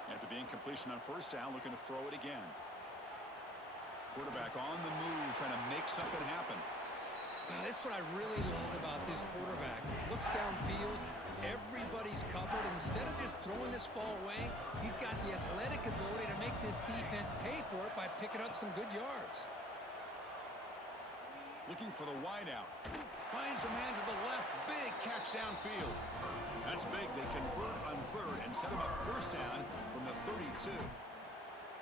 After the incompletion on first down, looking to throw it again. Quarterback on the move, trying to make something happen. That's what I really love about this quarterback. Looks downfield, everybody's covered. Instead of just throwing this ball away, he's got the athletic ability to make this defense pay for it by picking up some good yards. Looking for the wideout. Finds a man to the left. Big catch downfield. That's big. They convert on third and set him up first down from the 32.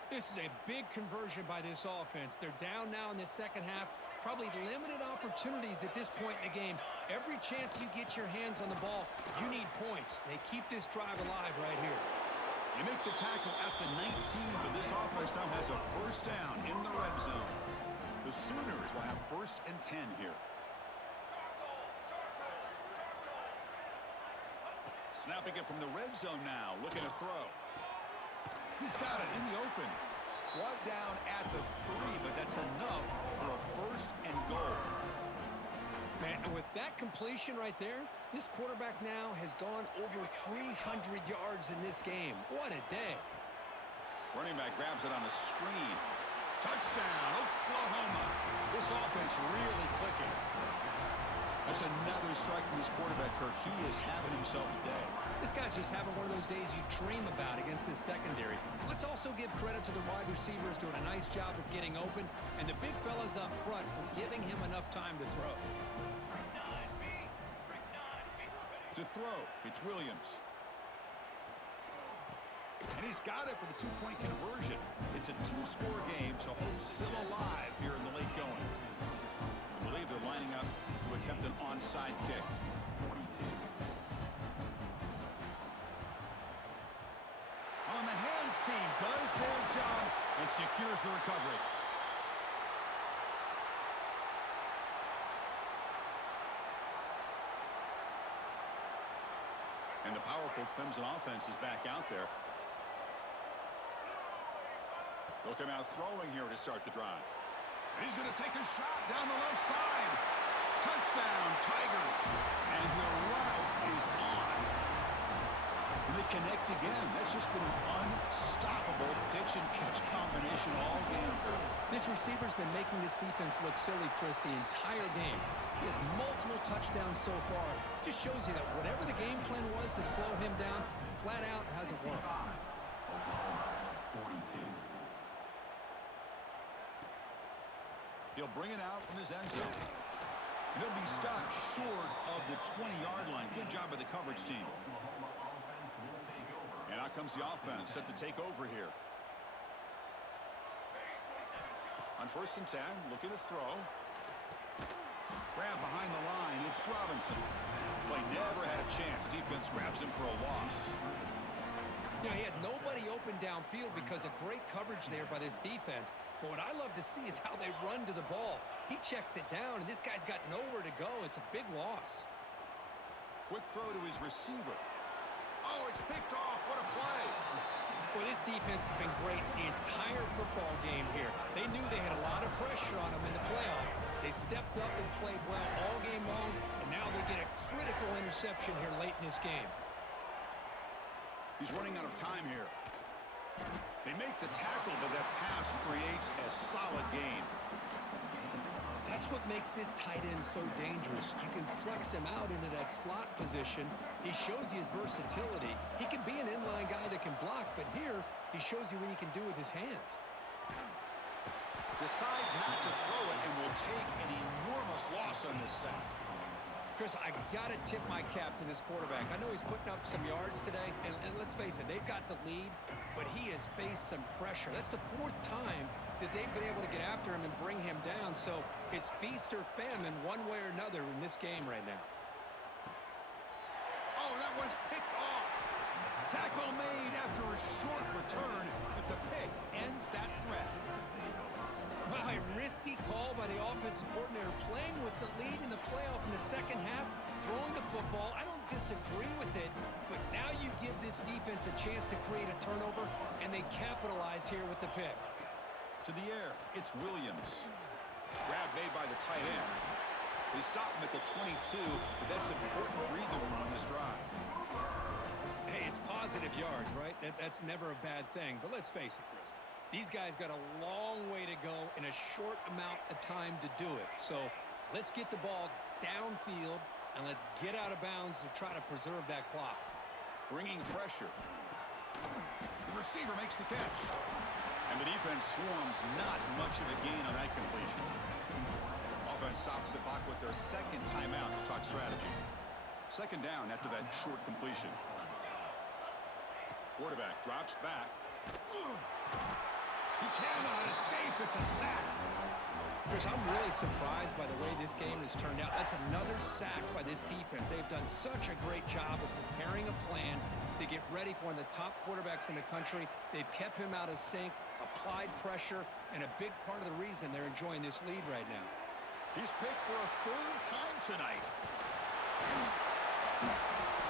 This is a big conversion by this offense. They're down now in the second half. Probably limited opportunities at this point in the game. Every chance you get your hands on the ball, you need points. They keep this drive alive right here. They make the tackle at the 19, but this offense now has a first down in the red zone. The Sooners will have first and 10 here. Snapping it from the red zone now, looking to throw. He's got it in the open. Brought down at the 3, but that's enough for a first and goal. Man, and with that completion right there, this quarterback now has gone over 300 yards in this game. What a day. Running back grabs it on the screen. Touchdown, Oklahoma. This offense really clicking. That's another strike from this quarterback, Kirk. He is having himself a day. This guy's just having one of those days you dream about against this secondary. Let's also give credit to the wide receivers doing a nice job of getting open, and the big fellas up front for giving him enough time to throw. To throw, it's Williams. And he's got it for the two-point conversion. It's a two-score game, so hope's still alive here in the late going. I believe they're lining up to attempt an onside kick. 42. On the hands team does their job and secures the recovery. And the powerful Clemson offense is back out there. They'll come out throwing here to start the drive. And he's going to take a shot down the left side. Touchdown, Tigers. And the route is on. And they connect again. That's just been an unstoppable pitch-and-catch combination all game. This receiver's been making this defense look silly, Chris, the entire game. He has multiple touchdowns so far. Just shows you that whatever the game plan was to slow him down, flat out hasn't worked. Oklahoma, 42. He'll bring it out from his end zone. And he'll be stopped short of the 20-yard line. Good job by the coverage team. Oklahoma offense will take over. And out comes the offense set to take over here. On 1st and 10, looking to throw. Grab behind the line. It's Robinson. Play never had a chance. Defense grabs him for a loss. Yeah, he had nobody open downfield because of great coverage there by this defense. But what I love to see is how they run to the ball. He checks it down, and this guy's got nowhere to go. It's a big loss. Quick throw to his receiver. Oh, it's picked off. What a play. Well, this defense has been great the entire football game here. They knew they had a lot of pressure on them in the playoff. They stepped up and played well all game long, and now they get a critical interception here late in this game. He's running out of time here. They make the tackle, but that pass creates a solid game. That's what makes this tight end so dangerous. You can flex him out into that slot position. He shows you his versatility. He can be an inline guy that can block, but here he shows you what he can do with his hands. Decides not to throw it and will take an enormous loss on this sack. Chris, I got to tip my cap to this quarterback. I know he's putting up some yards today, and let's face it, they've got the lead, but he has faced some pressure. That's the 4th time that they've been able to get after him and bring him down, so it's feast or famine one way or another in this game right now. Oh, that one's picked off. Tackle made after a short return, but the pick ends that threat. Wow, a risky call by the offensive coordinator, playing with the lead in the playoff in the second half, throwing the football. I don't disagree with it, but now you give this defense a chance to create a turnover, and they capitalize here with the pick. To the air, it's Williams. Grab made by the tight end. They stop him at the 22, but that's an important breather room on this drive. Hey, it's positive yards, right? That's never a bad thing, but let's face it, Chris. These guys got a long way to go in a short amount of time to do it. So let's get the ball downfield, and let's get out of bounds to try to preserve that clock. Bringing pressure. The receiver makes the catch. And the defense swarms, not much of a gain on that completion. Offense stops the clock with their 2nd timeout to talk strategy. 2nd down after that short completion. Quarterback drops back. He cannot escape. It's a sack. Chris, I'm really surprised by the way this game has turned out. That's another sack by this defense. They've done such a great job of preparing a plan to get ready for one of the top quarterbacks in the country. They've kept him out of sync, applied pressure, and a big part of the reason they're enjoying this lead right now. He's picked for a 3rd time tonight.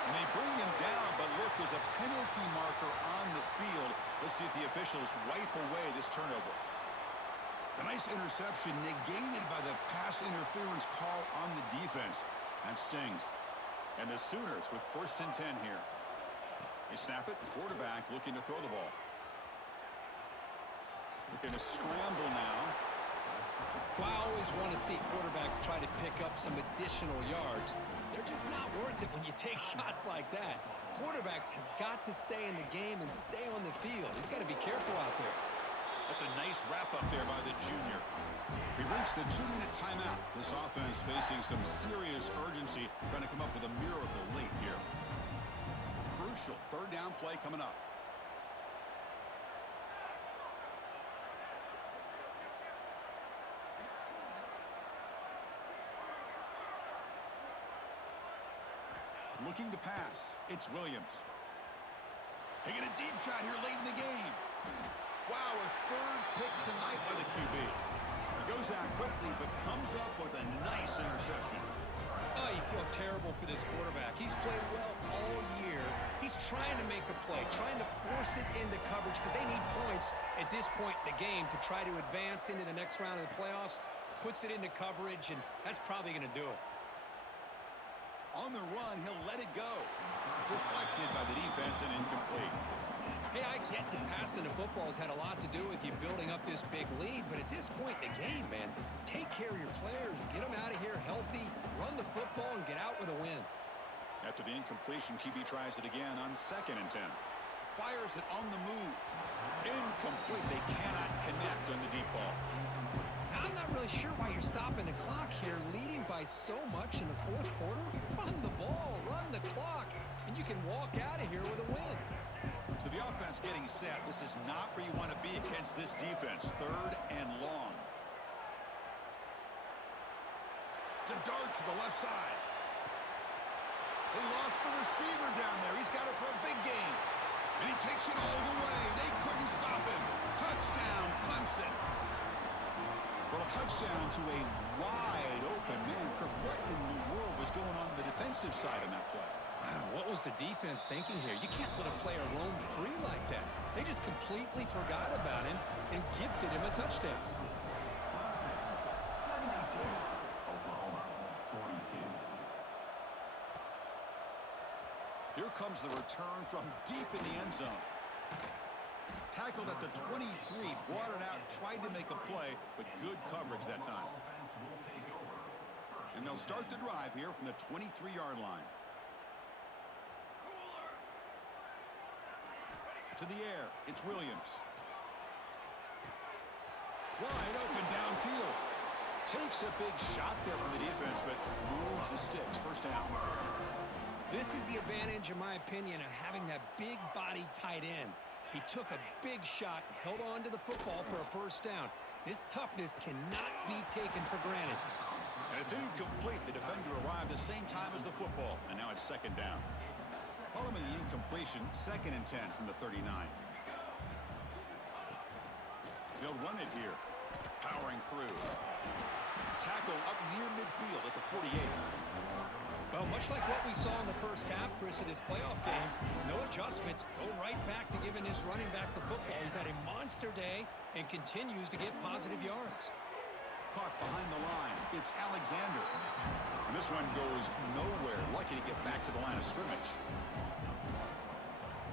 And they bring him down, but look, there's a penalty marker on the field. Let's see if the officials wipe away this turnover. A nice interception negated by the pass interference call on the defense. That stings. And the Sooners with 1st and 10 here. They snap it. Quarterback looking to throw the ball. Looking to scramble now. Well, I always want to see quarterbacks try to pick up some additional yards. They're just not worth it when you take shots like that. Quarterbacks have got to stay in the game and stay on the field. He's got to be careful out there. That's a nice wrap-up there by the junior. We've reached the 2-minute timeout. This offense facing some serious urgency. Trying to come up with a miracle late here. Crucial 3rd down play coming up. Looking to pass. It's Williams. Taking a deep shot here late in the game. Wow, a 3rd pick tonight by the QB. He goes down quickly, but comes up with a nice interception. Oh, you feel terrible for this quarterback. He's played well all year. He's trying to make a play, trying to force it into coverage because they need points at this point in the game to try to advance into the next round of the playoffs. Puts it into coverage, and that's probably going to do it. On the run, he'll let it go. Deflected by the defense and incomplete. Hey, I get that passing the football has had a lot to do with you building up this big lead, but at this point in the game, man, take care of your players, get them out of here healthy, run the football, and get out with a win. After the incompletion, QB tries it again on 2nd and 10. Fires it on the move. Incomplete. They cannot connect on the deep ball. I'm not really sure why you're stopping the clock here, leading by so much in the 4th quarter. Run the ball, run the clock, and you can walk out of here with a win. So the offense getting set. This is not where you want to be against this defense. 3rd and long. To dart to the left side. They lost the receiver down there. He's got it for a big gain. And he takes it all the way. They couldn't stop him. Touchdown, Clemson. Well, a touchdown to a wide open man. Kirk, what in the world was going on the defensive side in that play? Wow, what was the defense thinking here? You can't let a player roam free like that. They just completely forgot about him and gifted him a touchdown. Oklahoma, 42. Here comes the return from deep in the end zone. Tackled at the 23, brought it out, tried to make a play, but good coverage that time. And they'll start the drive here from the 23-yard line. To the air, it's Williams. Wide open downfield. Takes a big shot there from the defense, but moves the sticks. 1st down. This is the advantage, in my opinion, of having that big body tight end. He took a big shot, held on to the football for a 1st down. This toughness cannot be taken for granted. And it's incomplete. The defender arrived the same time as the football, and now it's 2nd down. Following the incompletion, 2nd and 10 from the 39. They'll run it here. Powering through. Tackle up near midfield at the 48. Well, much like what we saw in the 1st half, Chris, of this playoff game, no adjustments. Go right back to giving this running back the football. He's had a monster day and continues to get positive yards. Caught behind the line. It's Alexander. And this one goes nowhere. Lucky to get back to the line of scrimmage.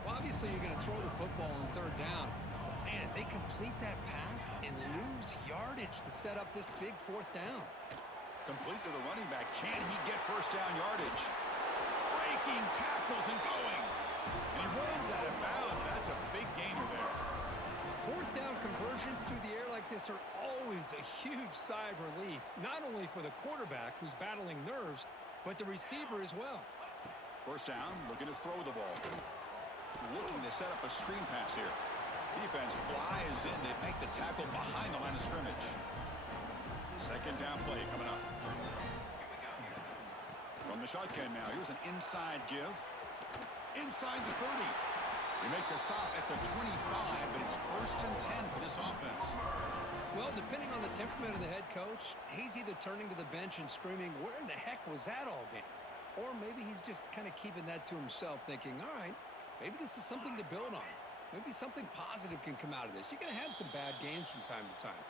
Well, obviously, you're going to throw the football on 3rd down. Man, they complete that pass and lose yardage to set up this big 4th down. Complete to the running back. Can he get 1st down yardage? Breaking tackles and going. And he runs out of bounds. That's a big gainer there. 4th down conversions through the air like this are always a huge sigh of relief, not only for the quarterback who's battling nerves, but the receiver as well. 1st down, looking to throw the ball. Looking to set up a screen pass here. Defense flies in to make the tackle behind the line of scrimmage. 2nd down play coming up. From the shotgun now, here's an inside give. Inside the 30. They make the stop at the 25, but it's 1st and 10 for this offense. Well, depending on the temperament of the head coach, he's either turning to the bench and screaming, where in the heck was that all game? Or maybe he's just kind of keeping that to himself, thinking, all right, maybe this is something to build on. Maybe something positive can come out of this. You're going to have some bad games from time to time.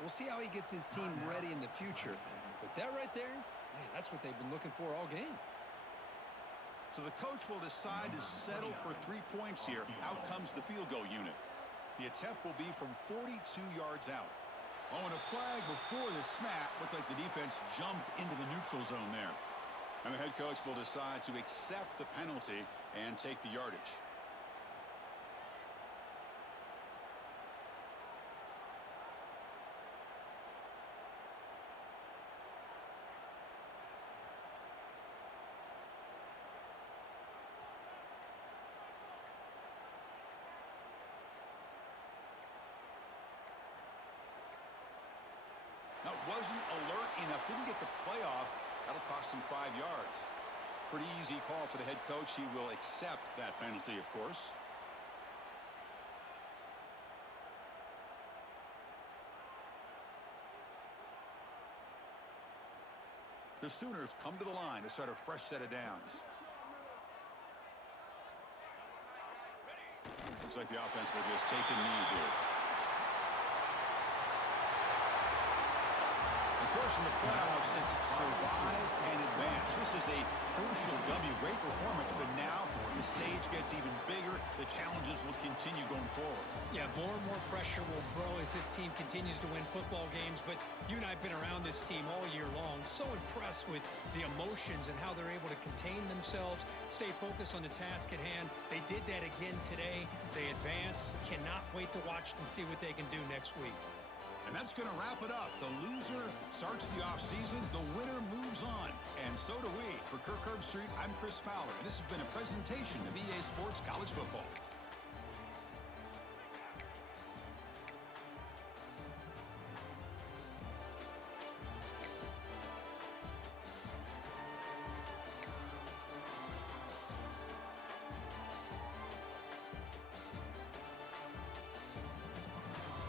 We'll see how he gets his team ready in the future. But that right there, man, that's what they've been looking for all game. So the coach will decide to settle for 3 points here. Out comes the field goal unit. The attempt will be from 42 yards out. Oh, and a flag before the snap. Looked like the defense jumped into the neutral zone there. And the head coach will decide to accept the penalty and take the yardage. Now, wasn't alert enough, didn't get the play off. That'll cost him 5 yards. Pretty easy call for the head coach. He will accept that penalty, of course. The Sooners come to the line to start a fresh set of downs. Looks like the offense will just take a knee here. Of course, in the playoffs, it's survive and advance. This is a crucial W. Great performance, but now the stage gets even bigger. The challenges will continue going forward. Yeah, more and more pressure will grow as this team continues to win football games. But you and I have been around this team all year long. So impressed with the emotions and how they're able to contain themselves, stay focused on the task at hand. They did that again today. They advance. Cannot wait to watch them, see what they can do next week. And that's going to wrap it up. The loser starts the offseason. The winner moves on. And so do we. For Kirk Herbstreit, I'm Chris Fowler. And this has been a presentation of EA Sports College Football.